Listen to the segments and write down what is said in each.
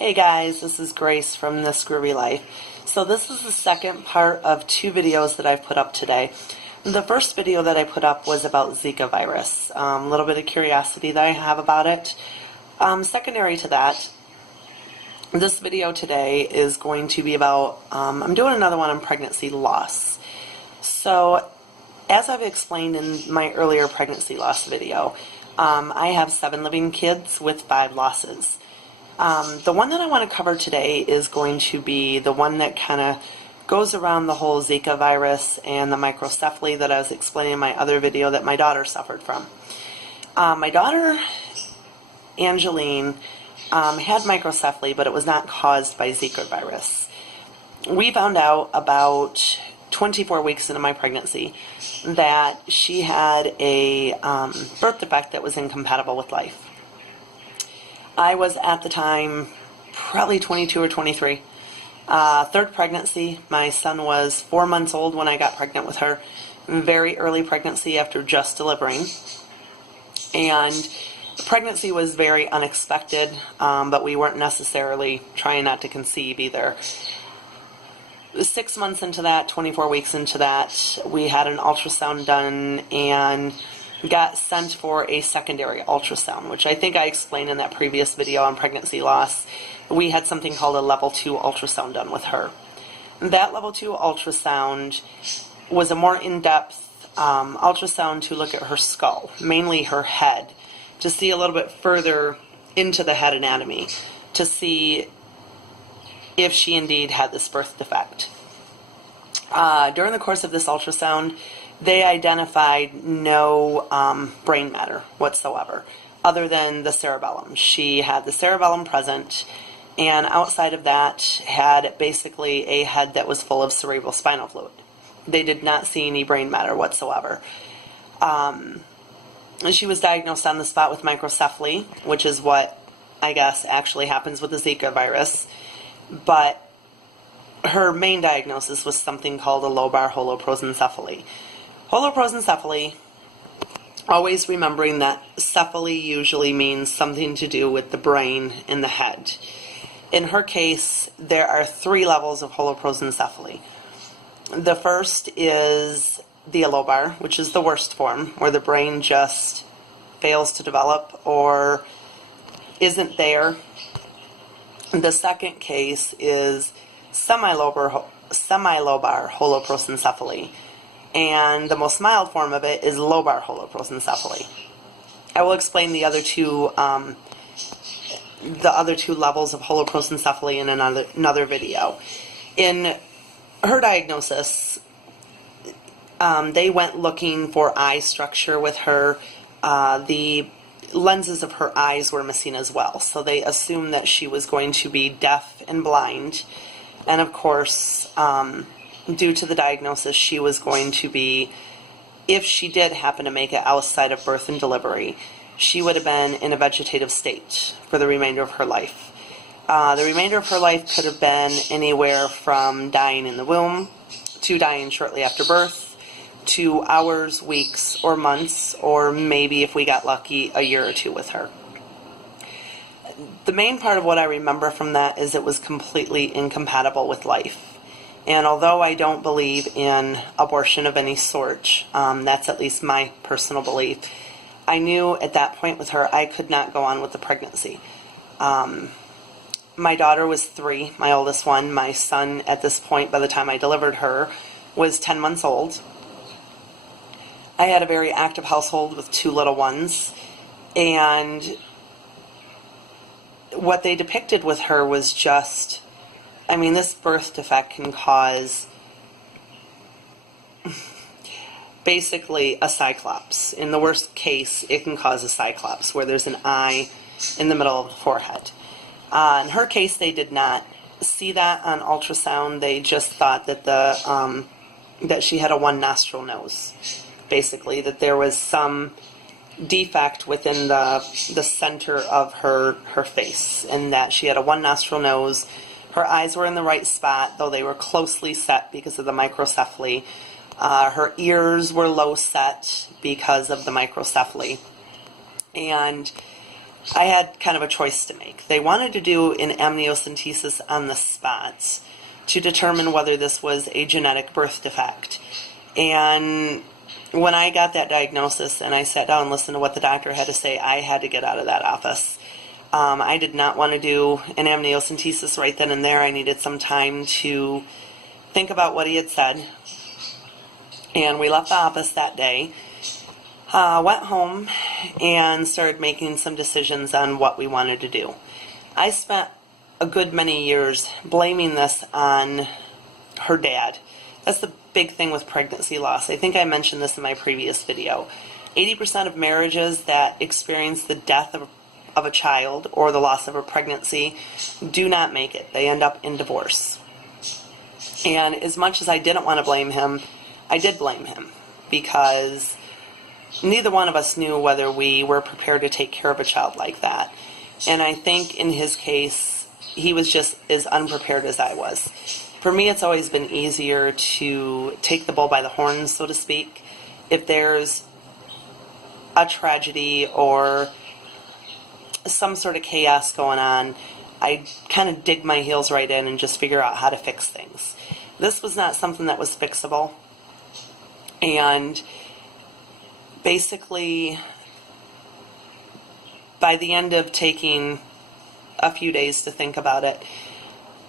Hey guys, this is Grace from This Groovy Life. So this is the second part of two videos that I've put up today. The first video that I put up was about Zika virus, a little bit of curiosity that I have about it. Secondary to that, this video today is going to be about, I'm doing another one on pregnancy loss. So as I've explained in my earlier pregnancy loss video, I have 7 living kids with 5 losses. The one that I want to cover today is going to be the one that kind of goes around the whole Zika virus and the microcephaly that I was explaining in my other video that my daughter suffered from. My daughter, Angeline, had microcephaly, but it was not caused by Zika virus. We found out about 24 weeks into my pregnancy that she had a birth defect that was incompatible with life. I was at the time probably 22 or 23. Third pregnancy. My son was 4 months old when I got pregnant with her. Very early pregnancy after just delivering. And the pregnancy was very unexpected, but we weren't necessarily trying not to conceive either. 6 months into that, 24 weeks into that, we had an ultrasound done and got sent for a secondary ultrasound, which I think I explained in that previous video on pregnancy loss. We had something called a level 2 ultrasound done with her. That level 2 ultrasound was a more in-depth ultrasound to look at her skull, mainly her head, to see a little bit further into the head anatomy, to see if she indeed had this birth defect. During the course of this ultrasound, they identified no brain matter whatsoever, other than the cerebellum. She had the cerebellum present, and outside of that had basically a head that was full of cerebral spinal fluid. They did not see any brain matter whatsoever. And she was diagnosed on the spot with microcephaly, which is what I guess actually happens with the Zika virus. But her main diagnosis was something called a lobar holoprosencephaly. Holoprosencephaly, always remembering that cephaly usually means something to do with the brain and the head. In her case, there are 3 levels of holoprosencephaly. The first is the lobar, which is the worst form, where the brain just fails to develop or isn't there. The second case is semi-lobar holoprosencephaly, and the most mild form of it is lobar holoprosencephaly. I will explain the other two levels of holoprosencephaly in another video. In her diagnosis, they went looking for eye structure with her. The lenses of her eyes were missing as well, so they assumed that she was going to be deaf and blind. And of course, due to the diagnosis, she was going to be, if she did happen to make it outside of birth and delivery, she would have been in a vegetative state for the remainder of her life. The remainder of her life could have been anywhere from dying in the womb to dying shortly after birth to hours, weeks, or months, or maybe if we got lucky, a year or 2 with her. The main part of what I remember from that is it was completely incompatible with life. And although I don't believe in abortion of any sort, that's at least my personal belief, I knew at that point with her I could not go on with the pregnancy. My daughter was 3, my oldest one. My son at this point, by the time I delivered her, was 10 months old. I had a very active household with 2 little ones, and what they depicted with her was just, I mean, this birth defect can cause basically a cyclops. In the worst case, it can cause a cyclops, where there's an eye in the middle of the forehead. In her case, they did not see that on ultrasound. They just thought that that she had a 1 nostril nose, basically, that there was some defect within the center of her face, and that she had a 1 nostril nose. Her eyes were in the right spot, though they were closely set because of the microcephaly. Her ears were low set because of the microcephaly. And I had kind of a choice to make. They wanted to do an amniocentesis on the spot to determine whether this was a genetic birth defect. And when I got that diagnosis and I sat down and listened to what the doctor had to say, I had to get out of that office. I did not want to do an amniocentesis right then and there. I needed some time to think about what he had said. And we left the office that day. Went home and started making some decisions on what we wanted to do. I spent a good many years blaming this on her dad. That's the big thing with pregnancy loss. I think I mentioned this in my previous video. 80% of marriages that experience the death of a child or the loss of a pregnancy do not make it. They end up in divorce. And as much as I didn't want to blame him, I did blame him because neither one of us knew whether we were prepared to take care of a child like that. And I think in his case, he was just as unprepared as I was. For me, it's always been easier to take the bull by the horns, so to speak. If there's a tragedy or some sort of chaos going on, I kind of dig my heels right in and just figure out how to fix things. This was not something that was fixable. And basically, by the end of taking a few days to think about it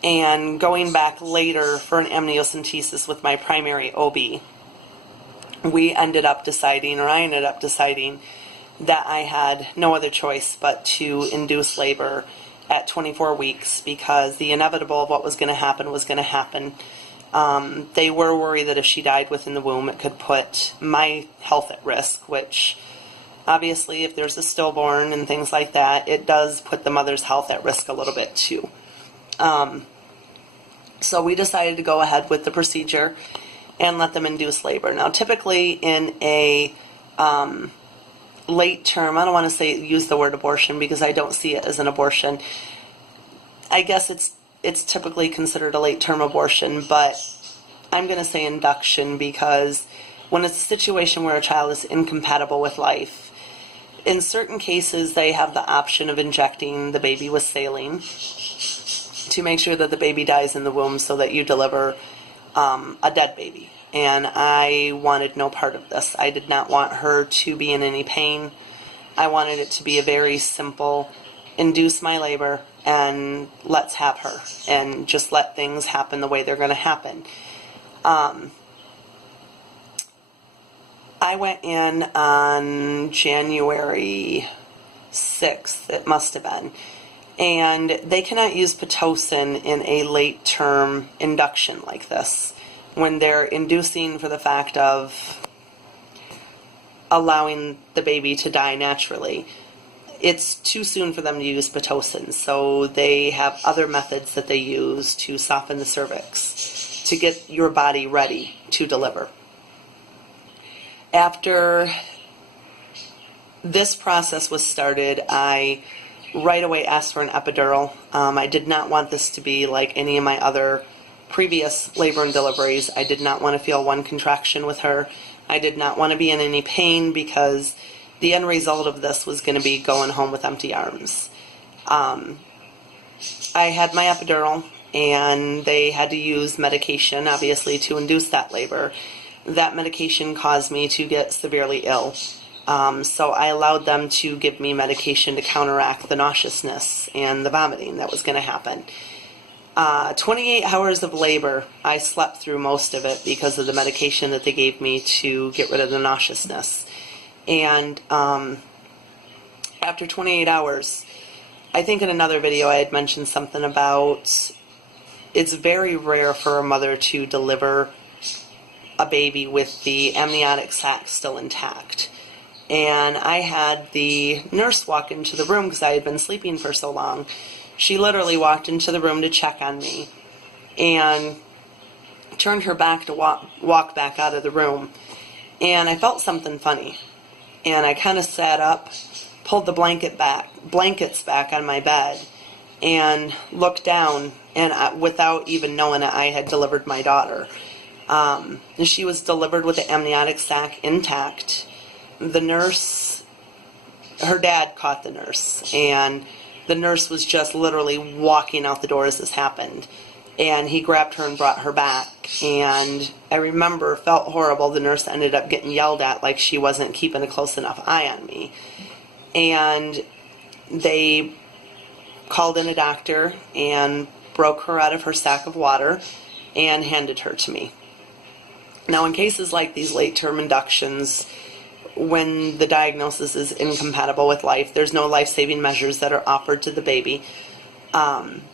and going back later for an amniocentesis with my primary OB, I ended up deciding that I had no other choice but to induce labor at 24 weeks because the inevitable of what was going to happen was going to happen. They were worried that if she died within the womb, it could put my health at risk, which obviously if there's a stillborn and things like that, it does put the mother's health at risk a little bit too. So we decided to go ahead with the procedure and let them induce labor. Now typically in a late term, I don't want to use the word abortion because I don't see it as an abortion. I guess it's typically considered a late-term abortion, but I'm going to say induction because when it's a situation where a child is incompatible with life, in certain cases they have the option of injecting the baby with saline to make sure that the baby dies in the womb so that you deliver a dead baby. And I wanted no part of this. I did not want her to be in any pain. I wanted it to be a very simple, induce my labor and let's have her and just let things happen the way they're going to happen. I went in on January 6th, it must have been, and they cannot use Pitocin in a late-term induction like this when they're inducing for the fact of allowing the baby to die naturally. It's too soon for them to use Pitocin, so they have other methods that they use to soften the cervix to get your body ready to deliver. After this process was started, I right away asked for an epidural. I did not want this to be like any of my other previous labor and deliveries. I did not want to feel one contraction with her. I did not want to be in any pain because the end result of this was going to be going home with empty arms. I had my epidural, and they had to use medication, obviously, to induce that labor. That medication caused me to get severely ill. So I allowed them to give me medication to counteract the nauseousness and the vomiting that was going to happen. 28 hours of labor, I slept through most of it because of the medication that they gave me to get rid of the nauseousness. And after 28 hours, I think in another video I had mentioned something about it's very rare for a mother to deliver a baby with the amniotic sac still intact. And I had the nurse walk into the room because I had been sleeping for so long. She literally walked into the room to check on me and turned her back to walk back out of the room. And I felt something funny. And I kind of sat up, pulled the blankets back on my bed, and looked down, and without even knowing it, I had delivered my daughter. And she was delivered with the amniotic sac intact. The nurse her dad caught the nurse, and the nurse was just literally walking out the door as this happened. And he grabbed her and brought her back. And I remember, felt horrible. The nurse ended up getting yelled at like she wasn't keeping a close enough eye on me. And they called in a doctor and broke her out of her sack of water and handed her to me. Now, in cases like these late-term inductions, when the diagnosis is incompatible with life, there's no life-saving measures that are offered to the baby.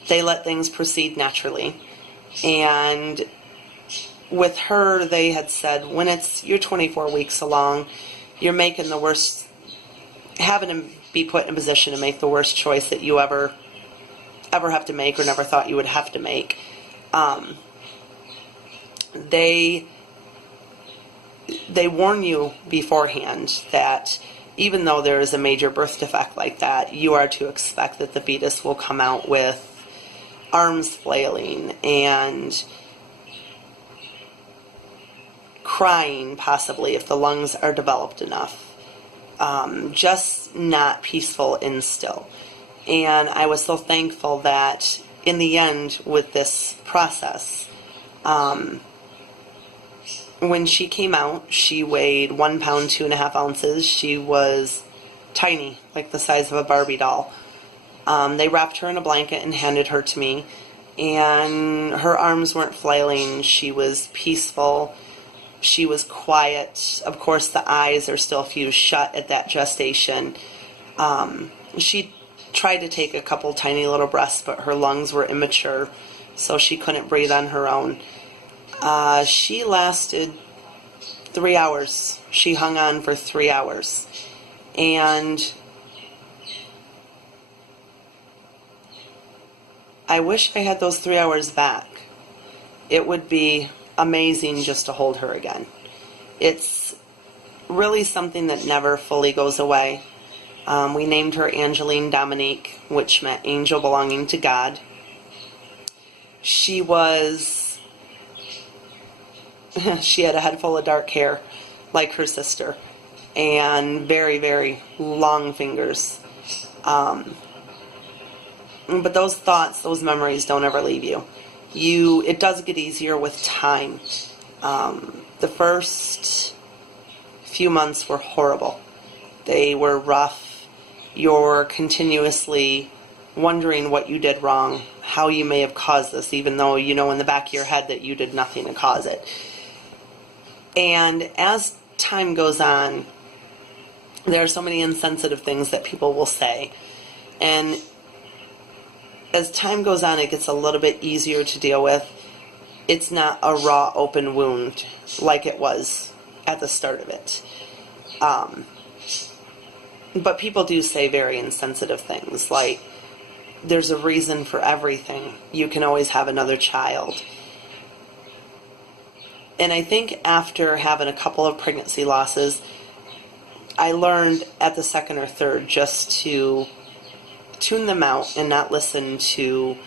They let things proceed naturally. And with her, they had said, when you're 24 weeks along, you're making the worst, having to be put in a position to make the worst choice that you ever have to make or never thought you would have to make. They warn you beforehand that even though there is a major birth defect like that, you are to expect that the fetus will come out with arms flailing and crying, possibly, if the lungs are developed enough. Just not peaceful and still. And I was so thankful that in the end with this process, when she came out, she weighed 1 pound, 2.5 ounces. She was tiny, like the size of a Barbie doll. They wrapped her in a blanket and handed her to me. And her arms weren't flailing. She was peaceful. She was quiet. Of course, the eyes are still fused shut at that gestation. She tried to take a couple tiny little breaths, but her lungs were immature, so she couldn't breathe on her own. She lasted 3 hours. She hung on for 3 hours. And I wish I had those 3 hours back. It would be amazing just to hold her again. It's really something that never fully goes away. We named her Angeline Dominique, which meant angel belonging to God. She had a head full of dark hair, like her sister, and very, very long fingers. But those thoughts, those memories don't ever leave you. It does get easier with time. The first few months were horrible. They were rough. You're continuously wondering what you did wrong, how you may have caused this, even though you know in the back of your head that you did nothing to cause it. And as time goes on, there are so many insensitive things that people will say. And as time goes on, it gets a little bit easier to deal with. It's not a raw, open wound like it was at the start of it. But people do say very insensitive things, like, there's a reason for everything. You can always have another child. And I think after having a couple of pregnancy losses, I learned at the second or third just to tune them out and not listen to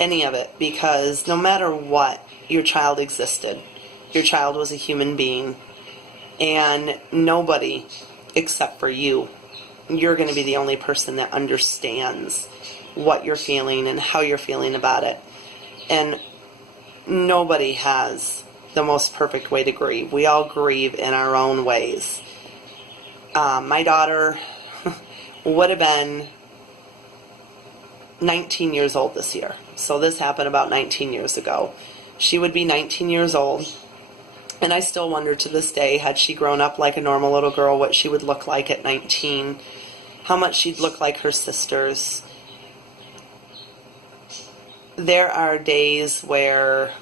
any of it, because no matter what, your child existed. Your child was a human being, and nobody except for you, you're going to be the only person that understands what you're feeling and how you're feeling about it. And nobody has the most perfect way to grieve. We all grieve in our own ways. My daughter would have been 19 years old this year. So this happened about 19 years ago. She would be 19 years old. And I still wonder to this day, had she grown up like a normal little girl, what she would look like at 19, how much she'd look like her sisters. There are days where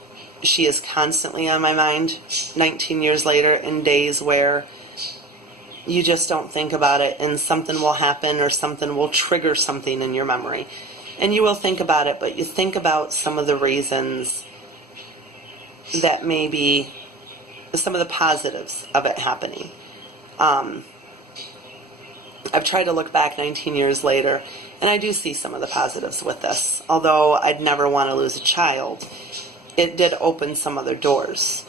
she is constantly on my mind 19 years later, and days where you just don't think about it, and something will happen or something will trigger something in your memory. And you will think about it, but you think about some of the reasons that maybe some of the positives of it happening. I've tried to look back 19 years later, and I do see some of the positives with this. Although I'd never want to lose a child, it did open some other doors.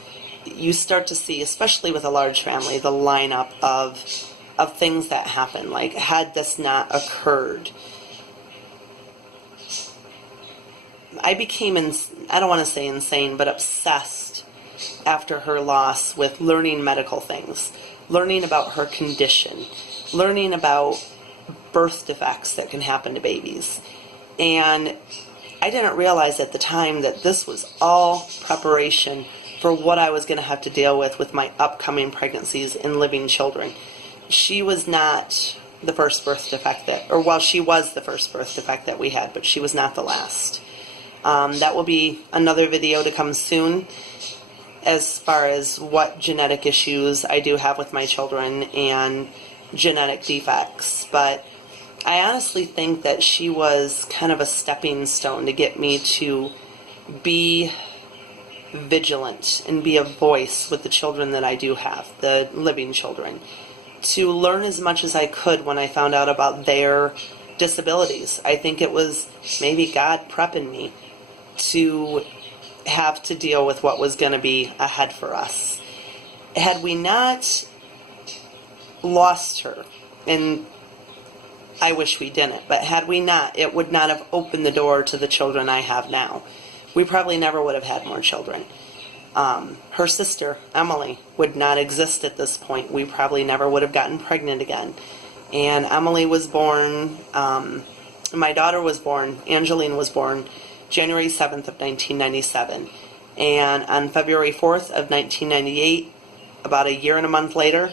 You start to see, especially with a large family, the lineup of of things that happened. Like, had this not occurred, I became, I don't want to say insane, but obsessed after her loss with learning medical things, learning about her condition, learning about birth defects that can happen to babies. And I didn't realize at the time that this was all preparation for what I was going to have to deal with my upcoming pregnancies and living children. She was not the first birth defect that, or well, she was the first birth defect that we had, but she was not the last. That will be another video to come soon as far as what genetic issues I do have with my children and genetic defects. But I honestly think that she was kind of a stepping stone to get me to be vigilant and be a voice with the children that I do have, the living children, to learn as much as I could when I found out about their disabilities. I think it was maybe God prepping me to have to deal with what was going to be ahead for us. Had we not lost her, and I wish we didn't, but had we not, it would not have opened the door to the children I have now. We probably never would have had more children. Her sister, Emily, would not exist at this point. We probably never would have gotten pregnant again. And Emily was born, my daughter was born, Angeline was born January 7th of 1997. And on February 4th of 1998, about a year and a month later,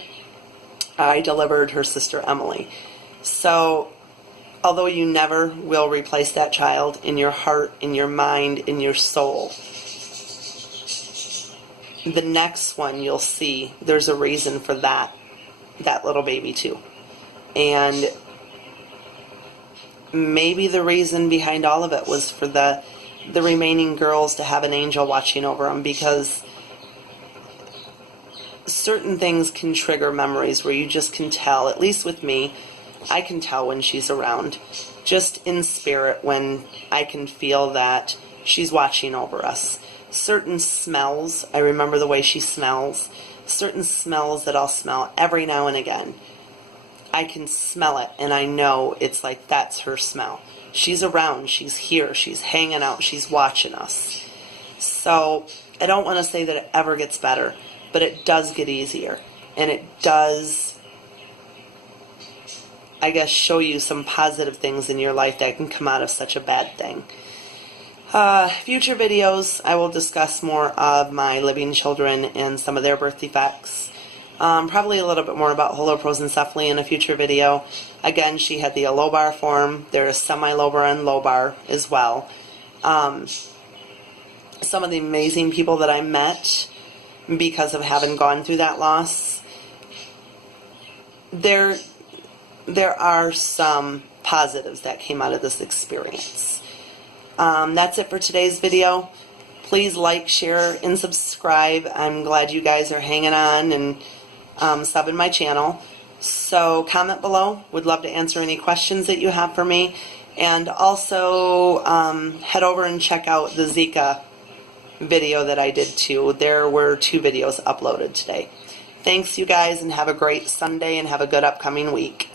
I delivered her sister Emily. So, although you never will replace that child in your heart, in your mind, in your soul, the next one you'll see, there's a reason for that little baby too. And maybe the reason behind all of it was for the remaining girls to have an angel watching over them, because certain things can trigger memories where you just can tell, at least with me, I can tell when she's around, just in spirit, when I can feel that she's watching over us. Certain smells, I remember the way she smells, certain smells that I'll smell every now and again. I can smell it, and I know it's like, that's her smell. She's around, she's here, she's hanging out, she's watching us. So, I don't want to say that it ever gets better, but it does get easier. And it does, I guess, show you some positive things in your life that can come out of such a bad thing. Future videos, I will discuss more of my living children and some of their birth defects. Probably a little bit more about Microcephaly in a future video. Again, she had the lobar form. There is semi-lobar and lobar as well. Some of the amazing people that I met because of having gone through that loss, there are some positives that came out of this experience. That's it for today's video. Please like, share, and subscribe. I'm glad you guys are hanging on and subbing my channel. So comment below. Would love to answer any questions that you have for me. And also head over and check out the Zika video that I did too. There were 2 videos uploaded today. Thanks you guys, and have a great Sunday and have a good upcoming week.